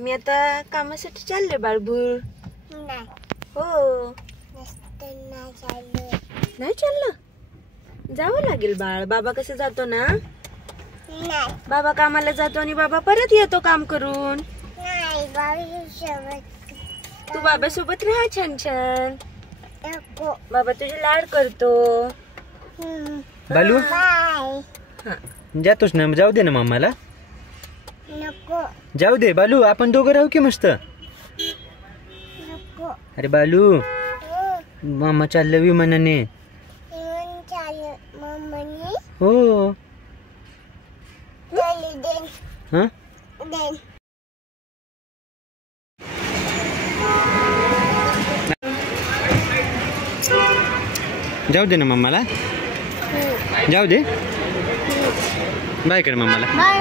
मी आता कामासाठी चालले बाळभूर. नाही. हो. नाही चाललं. नाही चाललं, जावं लागेल बाळ. बाबा कसं जातो ना, नाही. बाबा कामाला जातो आणि बाबा परत येतो काम करून. नाही बाबासोबत. तू बाबा सोबत राहा छान छान. नको. बाबा तुझे लाड करतो. बालू बाय. हा. जातोस ना, जाऊ दे ना मामाला. नको. जाऊ दे बालू, आपण दोघं राहू की मस्त. नको. अरे बालू, मामा चाललं विमानाने. येऊन चाललं मम्मीने. हो. चालू देन. हा देन. जाऊ दे ना मामाला, जाऊ दे. बाय कर मामाला. बाय.